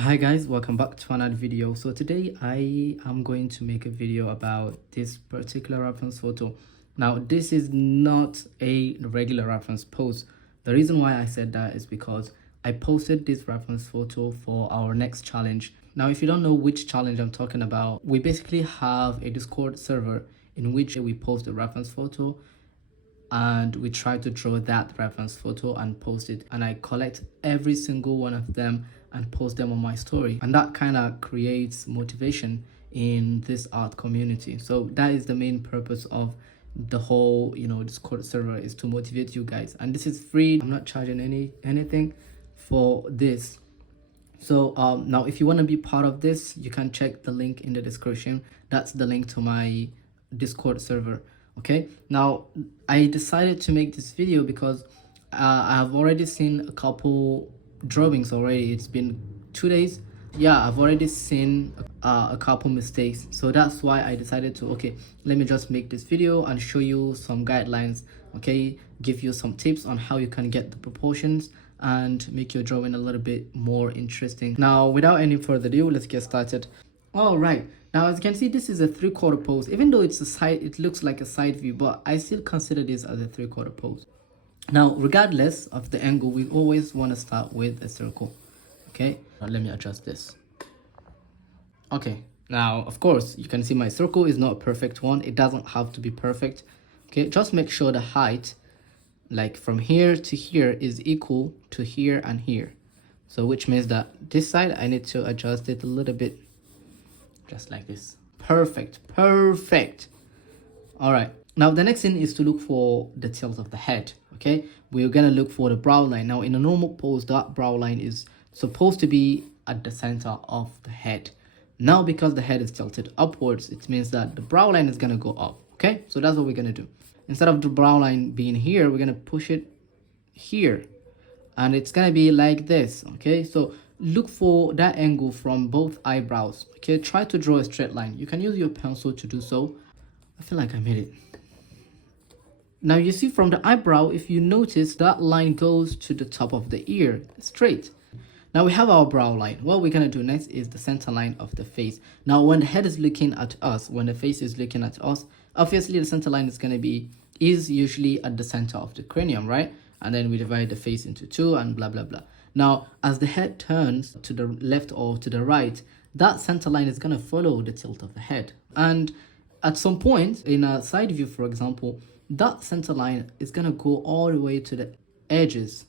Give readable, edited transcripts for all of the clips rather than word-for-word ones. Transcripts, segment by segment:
Hi guys, welcome back to another video. So today I am going to make a video about this particular reference photo. Now this is not a regular reference post. The reason why I said that is because I posted this reference photo for our next challenge. Now if you don't know which challenge I'm talking about, we basically have a Discord server in which we post a reference photo and we try to draw that reference photo and post it, and I collect every single one of them and post them on my story, and that kind of creates motivation in this art community. So that is the main purpose of the whole Discord server, is to motivate you guys, and this is free. I'm not charging anything for this. So now if you want to be part of this, you can check the link in the description. That's the link to my Discord server. Okay, now I decided to make this video because I have already seen a couple drawings already. It's been 2 days. Yeah, I've already seen a couple mistakes, so that's why I decided to, okay, let me just make this video and show you some guidelines. Okay, give you some tips on how you can get the proportions and make your drawing a little bit more interesting. Now without any further ado, let's get started. All right, now as you can see, this is a 3/4 pose. Even though it's a side, it looks like a side view, but I still consider this as a 3/4 pose. Now regardless of the angle, we always want to start with a circle. Okay, now let me adjust this. Okay, now of course you can see my circle is not a perfect one. It doesn't have to be perfect. Okay, just make sure the height, like from here to here, is equal to here and here. So which means that this side I need to adjust it a little bit, just like this. Perfect. All right, now the next thing is to look for the tilt of the head. Okay, we're gonna look for the brow line. Now in a normal pose, that brow line is supposed to be at the center of the head. Now because the head is tilted upwards, it means that the brow line is gonna go up. Okay, so that's what we're gonna do. Instead of the brow line being here, we're gonna push it here, and it's gonna be like this. Okay, so look for that angle from both eyebrows. Okay, try to draw a straight line. You can use your pencil to do so. I feel like I made it. Now you see from the eyebrow, if you notice, that line goes to the top of the ear straight. Now we have our brow line. What we're gonna do next is the center line of the face. Now when the head is looking at us, when the face is looking at us, obviously the center line is usually at the center of the cranium, right? And then we divide the face into two and blah blah blah. Now as the head turns to the left or to the right, that center line is gonna follow the tilt of the head. And at some point in a side view, for example, that center line is gonna go all the way to the edges,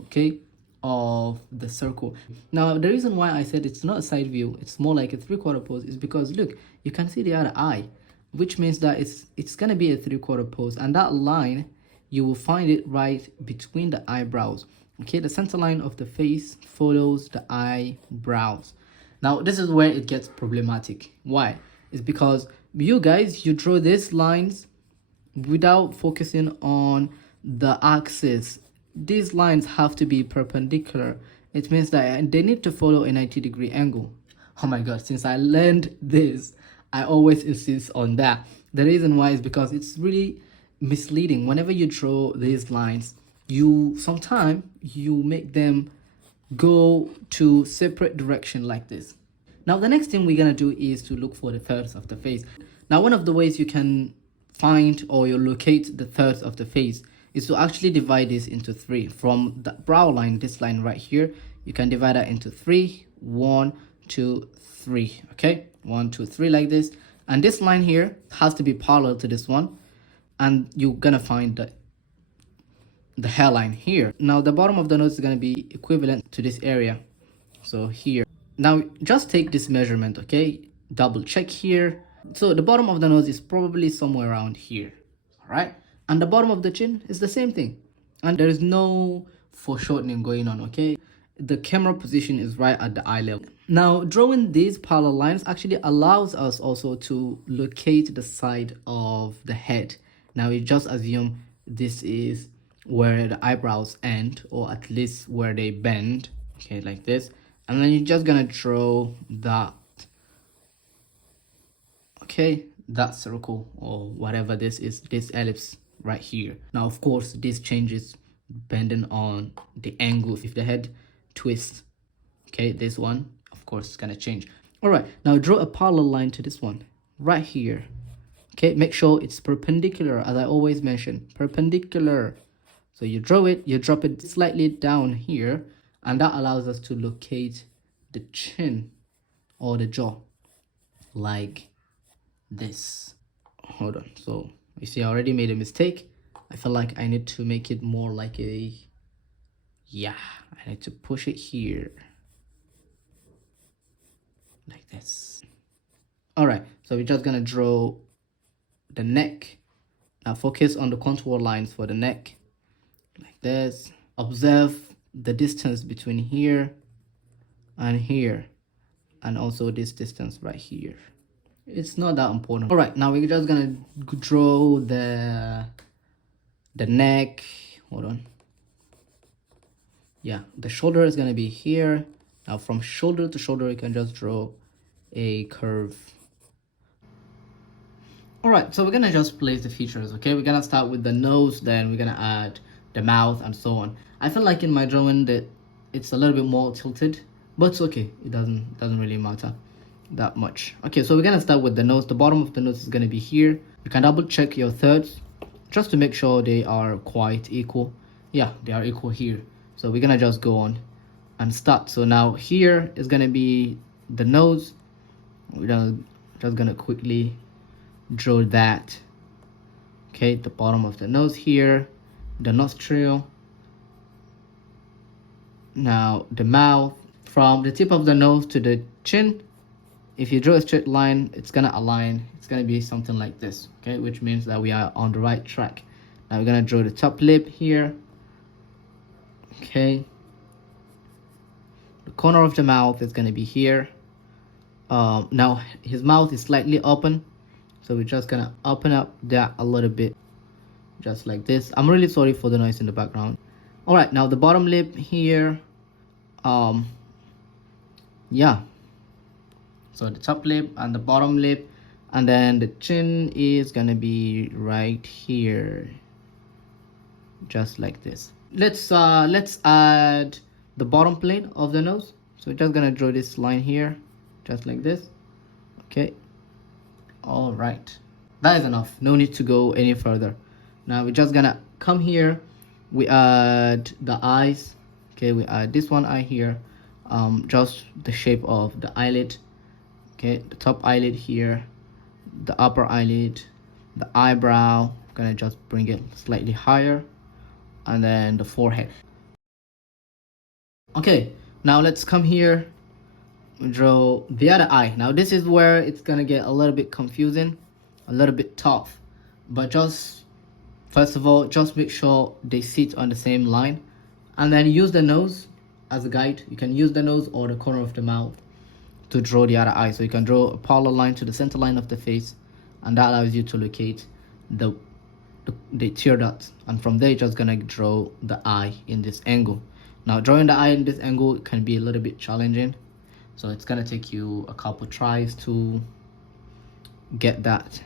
okay, of the circle. Now the reason why I said it's not a side view, it's more like a 3/4 pose, is because look, you can see the other eye, which means that it's gonna be a 3/4 pose, and that line, you will find it right between the eyebrows. Okay, the center line of the face follows the eyebrows. Now this is where it gets problematic. Why? It's because you guys, you draw these lines without focusing on the axis. These lines have to be perpendicular. It means that they need to follow a 90-degree angle. Oh my god, since I learned this, I always insist on that. The reason why is because it's really misleading. Whenever you draw these lines, sometimes you make them go to separate direction like this. Now the next thing we're gonna do is to look for the thirds of the face. Now one of the ways you can find or you locate the thirds of the face is to actually divide this into three. From the brow line, this line right here, you can divide that into three. 1, 2, 3. Okay, 1, 2, 3, like this. And this line here has to be parallel to this one, and you're gonna find the hairline here. Now the bottom of the nose is gonna be equivalent to this area, so here. Now just take this measurement, okay, double check here. So the bottom of the nose is probably somewhere around here, all right, and the bottom of the chin is the same thing, and there is no foreshortening going on. Okay, the camera position is right at the eye level. Now drawing these parallel lines actually allows us also to locate the side of the head. Now you just assume this is where the eyebrows end, or at least where they bend, okay, like this, and then you're just gonna draw that, okay, that circle or whatever this is, this ellipse right here. Now of course this changes depending on the angle. If the head twists, okay, this one, of course it's gonna change. All right, now draw a parallel line to this one right here. Okay, make sure it's perpendicular, as I always mention, perpendicular. So you draw it, you drop it slightly down here, and that allows us to locate the chin or the jaw like this. Hold on, so you see I already made a mistake. I feel like I need to make it more like a, yeah, I need to push it here like this. All right, so we're just gonna draw the neck. Now focus on the contour lines for the neck like this. Observe the distance between here and here, and also this distance right here. It's not that important. All right, now we're just gonna draw the neck. Hold on. Yeah, the shoulder is gonna be here. Now from shoulder to shoulder, you can just draw a curve. All right, so we're gonna just place the features. Okay, we're gonna start with the nose, then we're gonna add the mouth and so on. I feel like in my drawing that it's a little bit more tilted, but it's okay. It doesn't really matter that much. Okay, so we're gonna start with the nose. The bottom of the nose is gonna be here. You can double check your thirds just to make sure they are quite equal. Yeah, they are equal here. So we're gonna just go on and start. So now here is gonna be the nose. We're just gonna quickly draw that. Okay, the bottom of the nose here, the nostril. Now the mouth, from the tip of the nose to the chin. If you draw a straight line, it's gonna align. It's gonna be something like this. Okay, which means that we are on the right track. Now we're gonna draw the top lip here. Okay, the corner of the mouth is gonna be here. Now his mouth is slightly open, so we're just gonna open up that a little bit, just like this. I'm really sorry for the noise in the background. All right, now the bottom lip here. Yeah, so the top lip and the bottom lip, and then the chin is gonna be right here, just like this. Let's add the bottom plane of the nose. So we're just gonna draw this line here, just like this. Okay, all right, that is enough. No need to go any further. Now we're just gonna come here, we add the eyes. Okay, we add this one eye here, just the shape of the eyelid. Okay, the top eyelid here, the upper eyelid, the eyebrow. I'm gonna just bring it slightly higher, and then the forehead. Okay, now let's come here, draw the other eye. Now this is where it's gonna get a little bit confusing, a little bit tough, but just first of all, just make sure they sit on the same line, and then use the nose as a guide. You can use the nose or the corner of the mouth to draw the other eye. So you can draw a parallel line to the center line of the face, and that allows you to locate the tear duct, and from there you're just gonna draw the eye in this angle. Now drawing the eye in this angle can be a little bit challenging, so it's gonna take you a couple tries to get that.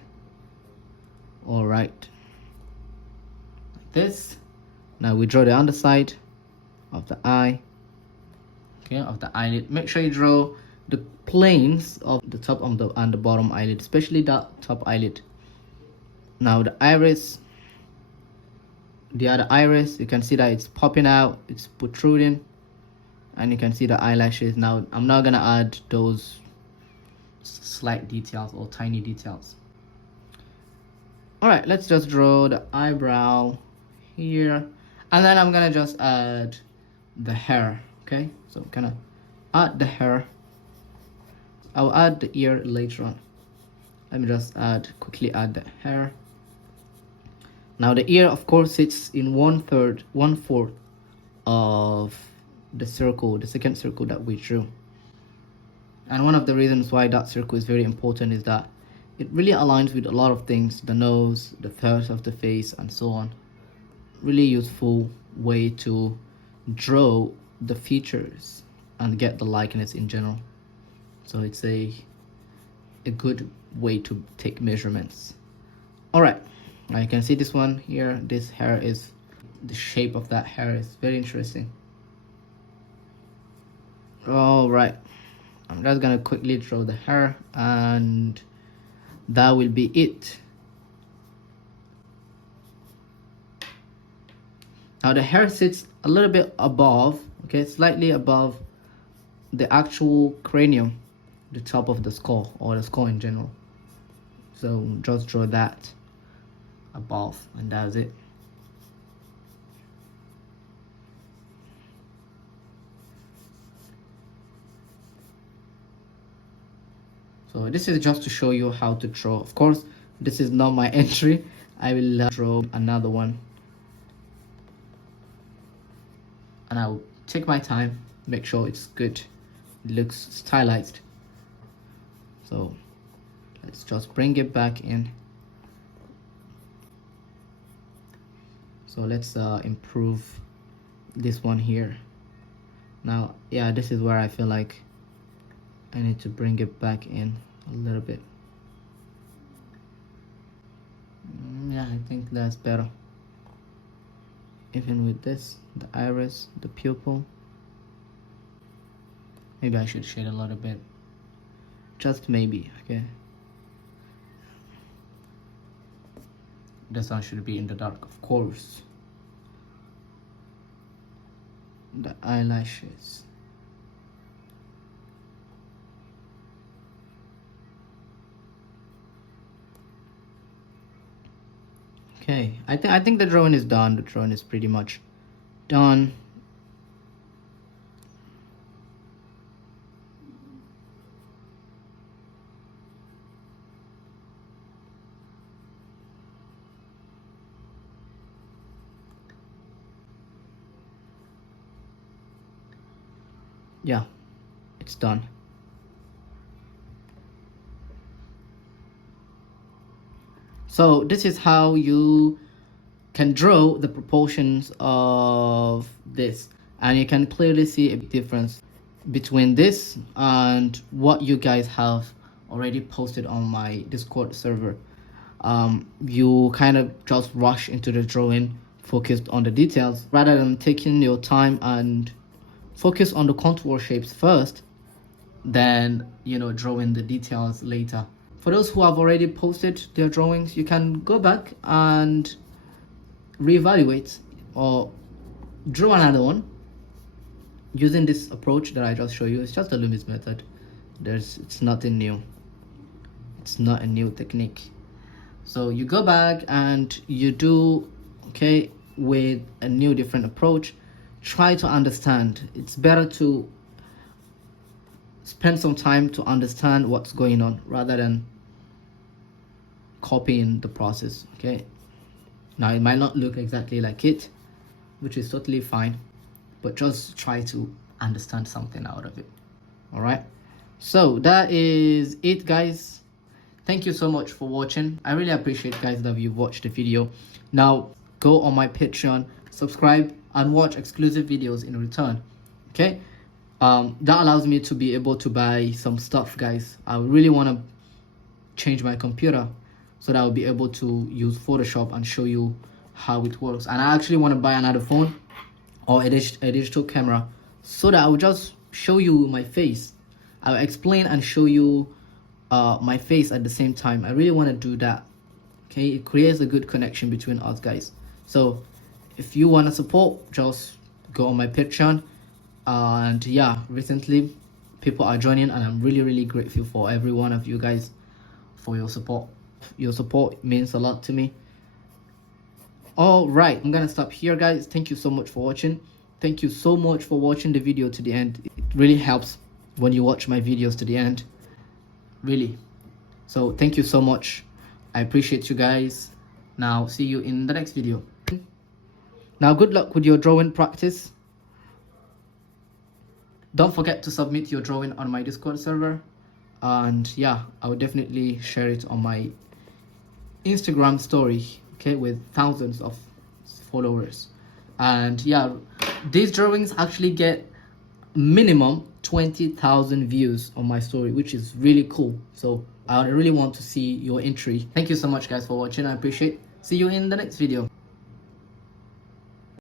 All right, like this. Now we draw the underside of the eye, okay, of the eyelid. Make sure you draw the planes of the top of the and the bottom eyelid, especially that top eyelid. Now the iris, the other iris, you can see that it's popping out, it's protruding, and you can see the eyelashes. Now I'm not gonna add those slight details or tiny details. All right, let's just draw the eyebrow here, and then I'm gonna just add the hair. Okay, so I'm gonna add the hair. I'll add the ear later on. Let me just quickly add the hair. Now the ear, of course, sits in 1/4 of the circle, the second circle that we drew. And one of the reasons why that circle is very important is that it really aligns with a lot of things, the nose, the third of the face, and so on. Really useful way to draw the features and get the likeness in general. So it's a good way to take measurements. All right, now you can see this one here. This hair is, the shape of that hair is very interesting. All right, I'm just gonna quickly draw the hair, and that will be it. Now the hair sits a little bit above, okay, slightly above the actual cranium, the top of the skull, or the skull in general. So just draw that above, and that's it. So this is just to show you how to draw. Of course, this is not my entry. I will draw another one, and I'll take my time, make sure it's good, it looks stylized. So let's just bring it back in. So let's improve this one here. Now, yeah, this is where I feel like I need to bring it back in a little bit. Yeah, I think that's better. Even with this, the iris, the pupil, maybe I should shade a little bit, just maybe. Okay, this one should be in the dark, of course. The eyelashes, okay. I think the drawing is done. The drawing is pretty much done. Yeah, it's done. So this is how you can draw the proportions of this, and you can clearly see a big difference between this and what you guys have already posted on my Discord server. You kind of just rush into the drawing, focused on the details, rather than taking your time and focus on the contour shapes first, then drawing the details later. For those who have already posted their drawings, you can go back and reevaluate or draw another one using this approach that I just showed you. It's just a Loomis method. It's nothing new. It's not a new technique. So you go back and you do with a new different approach. Try to understand. It's better to spend some time to understand what's going on rather than copying the process. Okay, now it might not look exactly like it, which is totally fine, but just try to understand something out of it. All right, so that is it, guys. Thank you so much for watching. I really appreciate, guys, that you've watched the video. Now go on my Patreon, subscribe, and watch exclusive videos in return. Okay, that allows me to be able to buy some stuff, guys. I really want to change my computer so that I'll be able to use Photoshop and show you how it works. And I actually want to buy another phone or a digital camera so that I will just show you my face. I'll explain and show you my face at the same time. I really want to do that. Okay, it creates a good connection between us, guys. So if you want to support, just go on my Patreon. And yeah, recently people are joining, and I'm really grateful for every one of you guys for your support. Your support means a lot to me. All right, I'm gonna stop here, guys. Thank you so much for watching. Thank you so much for watching the video to the end. It really helps when you watch my videos to the end, really. So thank you so much. I appreciate you guys. Now see you in the next video. Now good luck with your drawing practice. Don't forget to submit your drawing on my Discord server, and yeah, I will definitely share it on my Instagram story, okay, with thousands of followers. And yeah, these drawings actually get minimum 20,000 views on my story, which is really cool. So I really want to see your entry. Thank you so much, guys, for watching. I appreciate. See you in the next video.